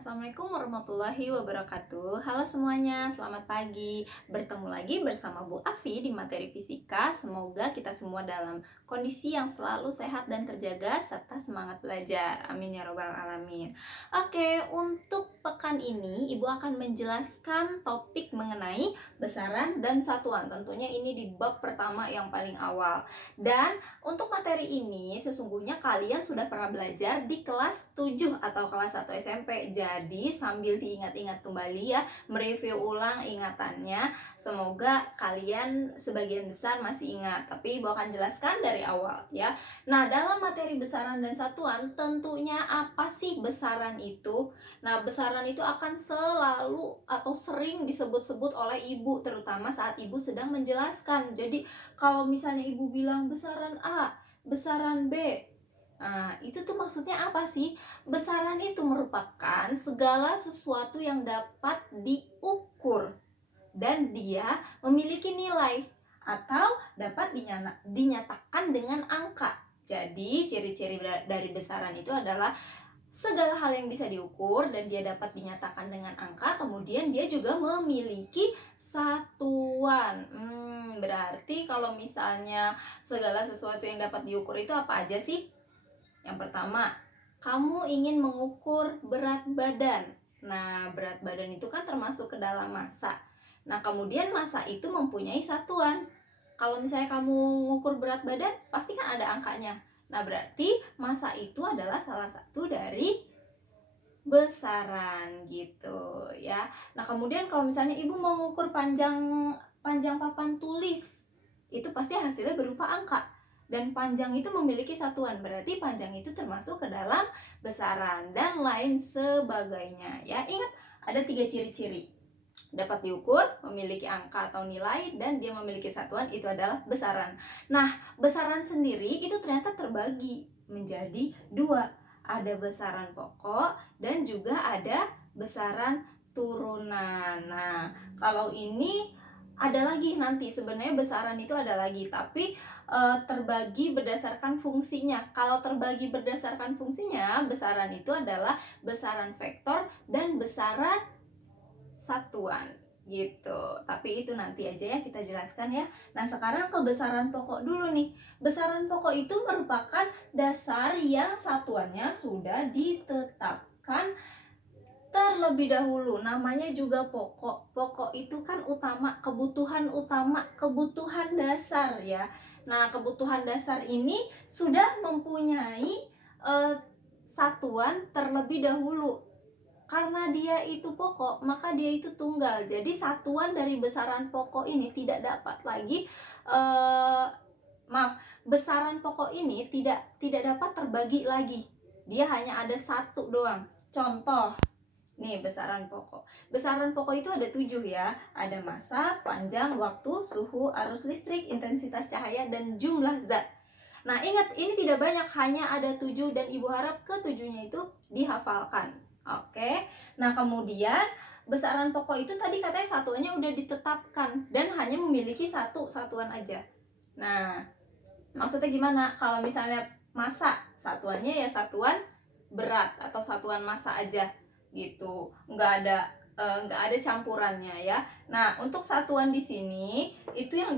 Assalamualaikum warahmatullahi wabarakatuh. Halo semuanya, selamat pagi. Bertemu lagi bersama Bu Afi di materi fisika. Semoga kita semua dalam kondisi yang selalu sehat dan terjaga serta semangat belajar. Amin ya robbal alamin. Oke, untuk pekan ini Ibu akan menjelaskan topik mengenai besaran dan satuan. Tentunya ini di bab pertama yang paling awal. Dan untuk materi ini sesungguhnya kalian sudah pernah belajar di kelas 7 atau kelas 1 SMP. Jadi sambil diingat-ingat kembali ya, mereview ulang ingatannya. Semoga kalian sebagian besar masih ingat, tapi Ibu akan jelaskan dari awal ya. Nah, dalam materi besaran dan satuan, tentunya apa sih besaran itu? Nah, besaran itu akan selalu atau sering disebut-sebut oleh Ibu, terutama saat Ibu sedang menjelaskan. Jadi, kalau misalnya Ibu bilang besaran A, besaran B, nah, itu tuh maksudnya apa sih? Besaran itu merupakan segala sesuatu yang dapat diukur dan dia memiliki nilai atau dapat dinyatakan dengan angka. Jadi, ciri-ciri dari besaran itu adalah segala hal yang bisa diukur dan dia dapat dinyatakan dengan angka, kemudian dia juga memiliki satuan. Berarti kalau misalnya segala sesuatu yang dapat diukur itu apa aja sih? Yang pertama, kamu ingin mengukur berat badan. Nah, berat badan itu kan termasuk ke dalam massa. Nah, kemudian massa itu mempunyai satuan. Kalau misalnya kamu mengukur berat badan, pasti kan ada angkanya. Nah, berarti massa itu adalah salah satu dari besaran gitu ya. Nah, kemudian kalau misalnya Ibu mau mengukur panjang papan tulis, itu pasti hasilnya berupa angka. Dan panjang itu memiliki satuan, berarti panjang itu termasuk ke dalam besaran dan lain sebagainya ya. Ingat, ada 3 ciri-ciri. Dapat diukur, memiliki angka atau nilai, dan dia memiliki satuan, itu adalah besaran. Nah, besaran sendiri itu ternyata terbagi menjadi 2. Ada besaran pokok dan juga ada besaran turunan. Nah, kalau ini ada lagi nanti, sebenarnya besaran itu ada lagi, tapi terbagi berdasarkan fungsinya. Kalau terbagi berdasarkan fungsinya, besaran itu adalah besaran vektor dan besaran satuan gitu. Tapi itu nanti aja ya kita jelaskan ya. Nah, sekarang ke besaran pokok dulu nih. Besaran pokok itu merupakan dasar yang satuannya sudah ditetapkan terlebih dahulu. Namanya juga pokok. Pokok itu kan utama, kebutuhan utama, kebutuhan dasar ya. Nah, kebutuhan dasar ini sudah mempunyai satuan terlebih dahulu. Karena dia itu pokok, maka dia itu tunggal. Jadi satuan dari besaran pokok ini tidak dapat lagi besaran pokok ini tidak dapat terbagi lagi. Dia hanya ada satu doang. Contoh, nih besaran pokok. Besaran pokok itu ada 7 ya. Ada massa, panjang, waktu, suhu, arus listrik, intensitas cahaya, dan jumlah zat. Nah, ingat, ini tidak banyak, hanya ada 7 dan Ibu harap ke-7-nya itu dihafalkan. Oke. Nah, kemudian besaran pokok itu tadi katanya satuannya udah ditetapkan dan hanya memiliki satu satuan aja. Nah, maksudnya gimana? Kalau misalnya massa, satuannya ya satuan berat atau satuan massa aja gitu. Nggak ada campurannya ya. Nah, untuk satuan di sini itu yang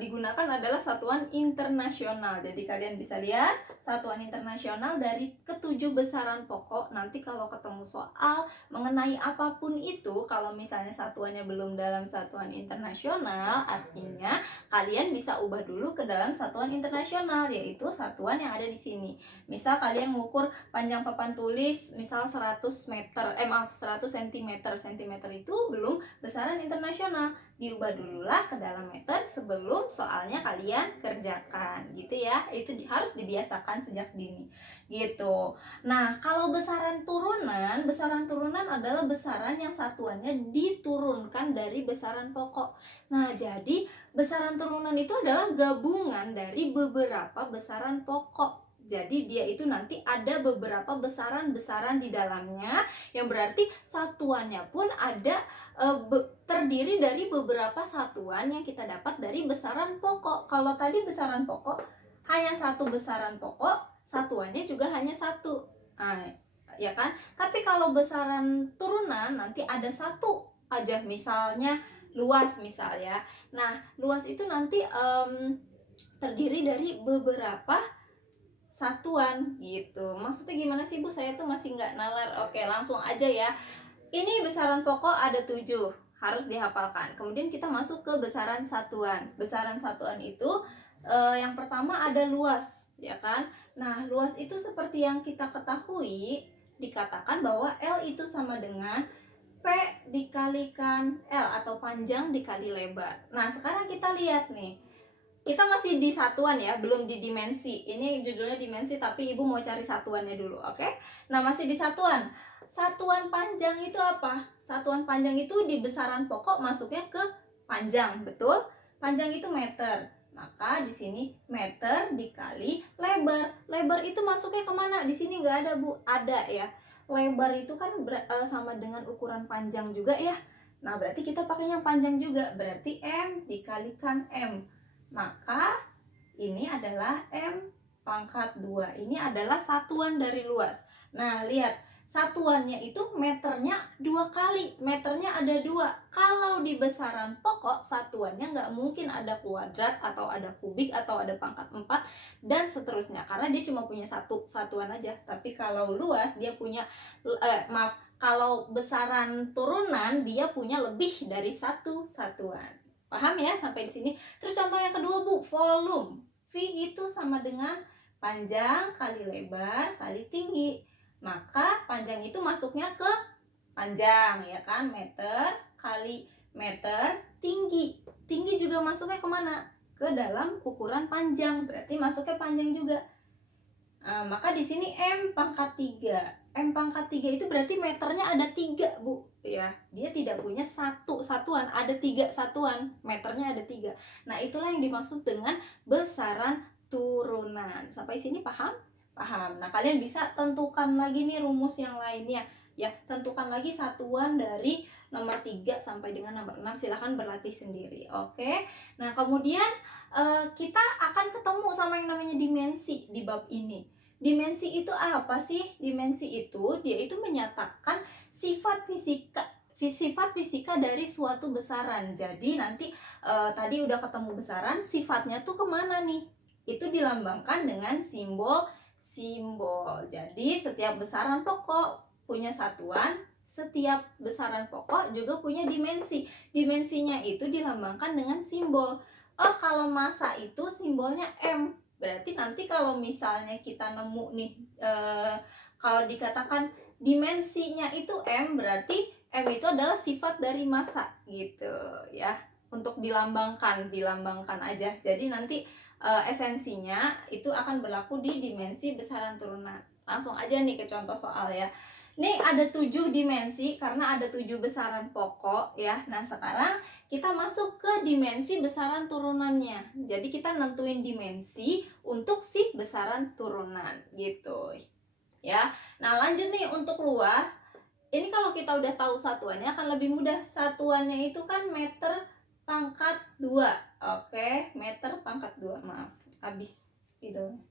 digunakan adalah satuan internasional. Jadi kalian bisa lihat satuan internasional dari ke-7 besaran pokok. Nanti kalau ketemu soal mengenai apapun itu, kalau misalnya satuannya belum dalam satuan internasional, artinya kalian bisa ubah dulu ke dalam satuan internasional, yaitu satuan yang ada di sini. Misal kalian mengukur panjang papan tulis misal 100 cm. Cm itu belum besaran internasional, diubah dululah ke dalam meter sebelum soalnya kalian kerjakan gitu ya. Itu harus dibiasakan sejak dini gitu. Nah, kalau besaran turunan adalah besaran yang satuannya diturunkan dari besaran pokok. Nah, jadi besaran turunan itu adalah gabungan dari beberapa besaran pokok. Jadi dia itu nanti ada beberapa besaran-besaran di dalamnya, yang berarti satuannya pun ada terdiri dari beberapa satuan yang kita dapat dari besaran pokok. Kalau tadi besaran pokok hanya satu besaran pokok, satuannya juga hanya satu. Nah, ya kan? Tapi kalau besaran turunan nanti ada satu aja, misalnya luas misalnya. Nah, luas itu nanti terdiri dari beberapa satuan gitu. Maksudnya gimana sih Bu? Saya tuh masih nggak nalar. Oke, langsung aja ya. Ini besaran pokok ada 7, harus dihafalkan. Kemudian kita masuk ke besaran satuan. Besaran satuan itu yang pertama ada luas, ya kan? Nah, luas itu seperti yang kita ketahui, dikatakan bahwa L itu sama dengan P dikalikan L atau panjang dikali lebar. Nah, sekarang kita lihat nih. Kita masih di satuan ya, belum di dimensi. Ini judulnya dimensi, tapi Ibu mau cari satuannya dulu, oke? Nah, masih di satuan. Satuan panjang itu apa? Satuan panjang itu di besaran pokok masuknya ke panjang, betul? Panjang itu meter. Maka di sini meter dikali lebar. Lebar itu masuknya kemana? Di sini nggak ada Bu, ada ya. Lebar itu kan sama dengan ukuran panjang juga ya. Nah, berarti kita pakai yang panjang juga. Berarti M dikalikan M. Maka ini adalah M pangkat 2. Ini adalah satuan dari luas. Nah, lihat. Satuannya itu meternya 2 kali. Meternya ada 2. Kalau di besaran pokok, satuannya nggak mungkin ada kuadrat, atau ada kubik, atau ada pangkat 4, dan seterusnya. Karena dia cuma punya satu satuan aja. Tapi kalau luas, dia punya, kalau besaran turunan, dia punya lebih dari satu satuan. Paham ya sampai di sini? Terus contoh yang kedua Bu, volume. V itu sama dengan panjang kali lebar kali tinggi. Maka panjang itu masuknya ke panjang, ya kan? Meter kali meter. Tinggi. Tinggi juga masuknya kemana? Ke dalam ukuran panjang. Berarti masuknya panjang juga. Nah, maka di sini M pangkat 3. M pangkat 3 itu berarti meternya ada 3 Bu, ya. Dia tidak punya satu satuan, ada 3 satuan, meternya ada 3. Nah, itulah yang dimaksud dengan besaran turunan. Sampai sini paham? Paham. Nah, kalian bisa tentukan lagi nih rumus yang lainnya. Ya, tentukan lagi satuan dari nomor 3 sampai dengan nomor 6. Silahkan berlatih sendiri. Oke. Nah, kemudian kita akan ketemu sama yang namanya dimensi di bab ini. Dimensi itu apa sih? Dimensi itu, dia itu menyatakan sifat fisika dari suatu besaran. Jadi nanti tadi udah ketemu besaran, sifatnya tuh kemana nih? Itu dilambangkan dengan simbol. Jadi setiap besaran pokok punya satuan, setiap besaran pokok juga punya dimensi. Dimensinya itu dilambangkan dengan simbol. Oh, kalau massa itu simbolnya M. Berarti nanti kalau misalnya kita nemu nih, kalau dikatakan dimensinya itu M, berarti M itu adalah sifat dari massa gitu ya. Untuk dilambangkan aja. Jadi nanti esensinya itu akan berlaku di dimensi besaran turunan. Langsung aja nih ke contoh soal ya. Ini ada 7 dimensi karena ada 7 besaran pokok ya. Nah, sekarang kita masuk ke dimensi besaran turunannya. Jadi kita nentuin dimensi untuk si besaran turunan gitu. Ya. Nah, lanjut nih untuk luas. Ini kalau kita udah tahu satuannya akan lebih mudah. Satuannya itu kan meter pangkat 2. Oke, meter pangkat 2. Maaf, habis spidolnya.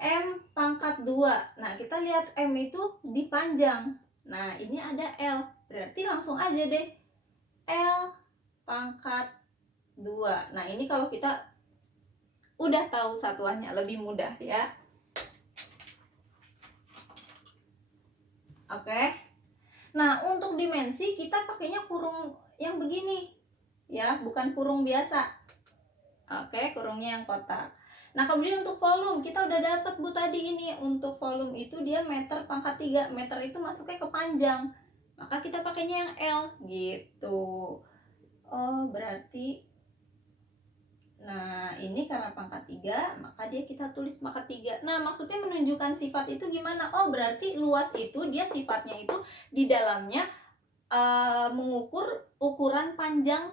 M pangkat 2. Nah, kita lihat M itu di panjang. Nah, ini ada L. Berarti langsung aja deh. L pangkat 2. Nah, ini kalau kita udah tahu satuannya lebih mudah ya. Oke. Nah, untuk dimensi kita pakainya kurung yang begini. Ya, bukan kurung biasa. Oke, kurungnya yang kotak. Nah, kemudian untuk volume, kita udah dapat Bu tadi ini. Untuk volume itu dia meter pangkat 3. Meter itu masuknya ke panjang. Maka kita pakainya yang L gitu. Oh, berarti nah, ini karena pangkat 3, maka dia kita tulis pangkat 3. Nah, maksudnya menunjukkan sifat itu gimana? Oh, berarti luas itu dia sifatnya itu di dalamnya mengukur ukuran panjang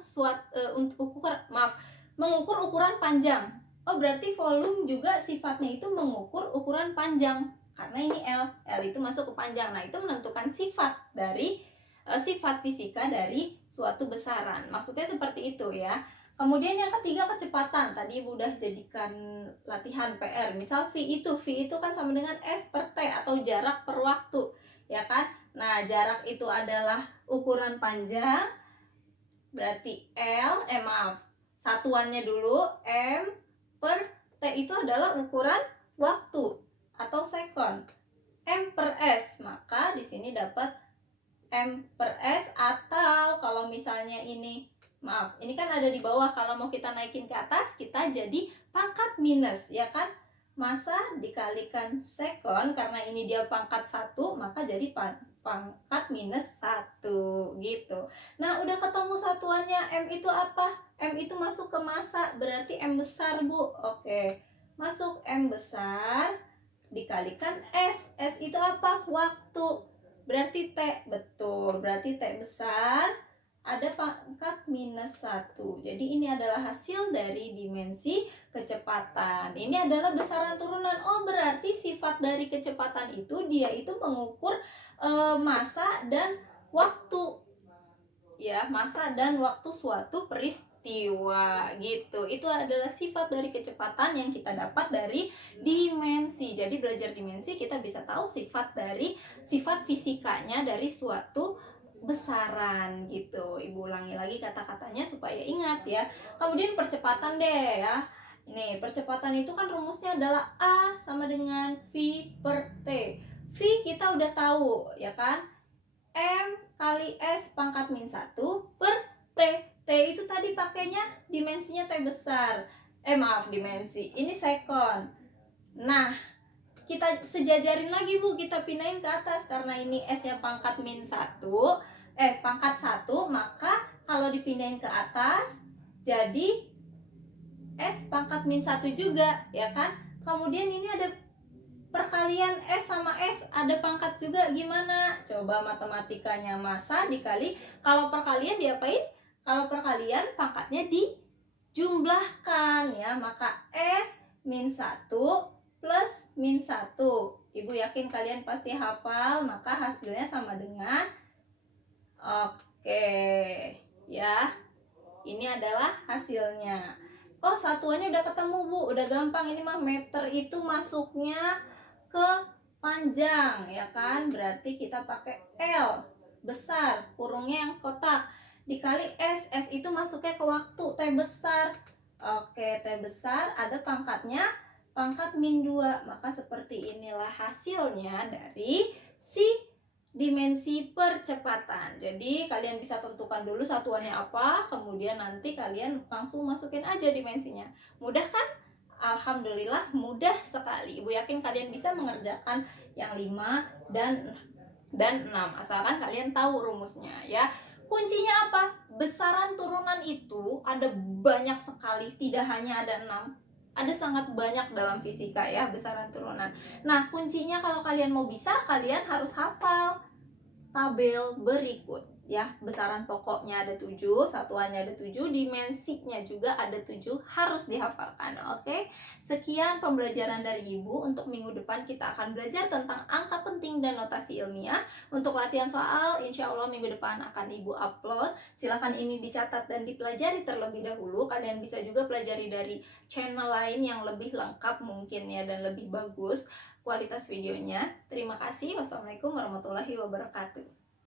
mengukur ukuran panjang. Oh, berarti volume juga sifatnya itu mengukur ukuran panjang. Karena ini L itu masuk ke panjang. Nah, itu menentukan sifat dari sifat fisika dari suatu besaran. Maksudnya seperti itu ya. Kemudian yang ketiga kecepatan. Tadi Ibu udah jadikan latihan PR. Misal V itu kan sama dengan S per T atau jarak per waktu, ya kan? Nah, jarak itu adalah ukuran panjang, berarti satuannya dulu M per T itu adalah ukuran waktu atau sekon. M per S, maka di sini dapat M per S, atau kalau misalnya ini kan ada di bawah, kalau mau kita naikin ke atas kita jadi pangkat minus, ya kan? Massa dikalikan sekon, karena ini dia pangkat 1 maka jadi pangkat minus 1 gitu. Nah, udah ketemu satuannya. M itu apa? M itu masuk ke massa, berarti M besar, Bu. Oke, masuk M besar dikalikan S. S itu apa? Waktu, berarti T. Betul, berarti T besar ada pangkat minus 1. Jadi ini adalah hasil dari dimensi kecepatan. Ini adalah besaran turunan. Oh, berarti sifat dari kecepatan itu dia itu mengukur massa dan waktu, ya, massa dan waktu suatu peristiwa gitu. Itu adalah sifat dari kecepatan yang kita dapat dari dimensi. Jadi belajar dimensi kita bisa tahu sifat fisikanya dari suatu besaran gitu. Ibu ulangi lagi kata-katanya supaya ingat ya. Kemudian percepatan deh ya. Ini percepatan itu kan rumusnya adalah A sama dengan V per T. V kita udah tahu ya kan, M kali S pangkat min 1 per T. T itu tadi pakainya dimensinya T besar. Dimensi. Ini sekon. Nah, kita sejajarin lagi, Bu. Kita pindahin ke atas karena ini S-nya pangkat min 1. Pangkat 1, maka kalau dipindahin ke atas jadi S pangkat min 1 juga, ya kan? Kemudian ini ada perkalian S sama S, ada pangkat juga, gimana? Coba matematikanya, massa dikali, kalau perkalian diapain? Kalau perkalian pangkatnya dijumlahkan ya, maka S min 1 plus min 1. Ibu yakin kalian pasti hafal, maka hasilnya sama dengan ya. Ini adalah hasilnya. Oh, satuannya udah ketemu, Bu. Udah gampang, ini mah meter itu masuknya ke panjang, ya kan? Berarti kita pakai L besar, kurungnya yang kotak, dikali S. S itu masuknya ke waktu, T besar. Oke, T besar ada pangkatnya pangkat min 2. Maka seperti inilah hasilnya dari si dimensi percepatan. Jadi kalian bisa tentukan dulu satuannya apa, kemudian nanti kalian langsung masukin aja dimensinya. Mudah kan? Alhamdulillah mudah sekali. Ibu yakin kalian bisa mengerjakan yang 5 dan 6 asalkan kalian tahu rumusnya ya. Kuncinya apa? Besaran turunan itu ada banyak sekali, tidak hanya ada 6. Ada sangat banyak dalam fisika ya besaran turunan. Nah, kuncinya kalau kalian mau bisa, kalian harus hafal tabel berikut ya. Besaran pokoknya ada 7, satuannya ada 7, dimensinya juga ada 7, harus dihafalkan. Oke, sekian pembelajaran dari Ibu. Untuk minggu depan kita akan belajar tentang angka penting dan notasi ilmiah. Untuk latihan soal, insya Allah minggu depan akan Ibu upload. Silahkan ini dicatat dan dipelajari terlebih dahulu. Kalian bisa juga pelajari dari channel lain yang lebih lengkap mungkin ya, dan lebih bagus kualitas videonya. Terima kasih. Wassalamualaikum warahmatullahi wabarakatuh.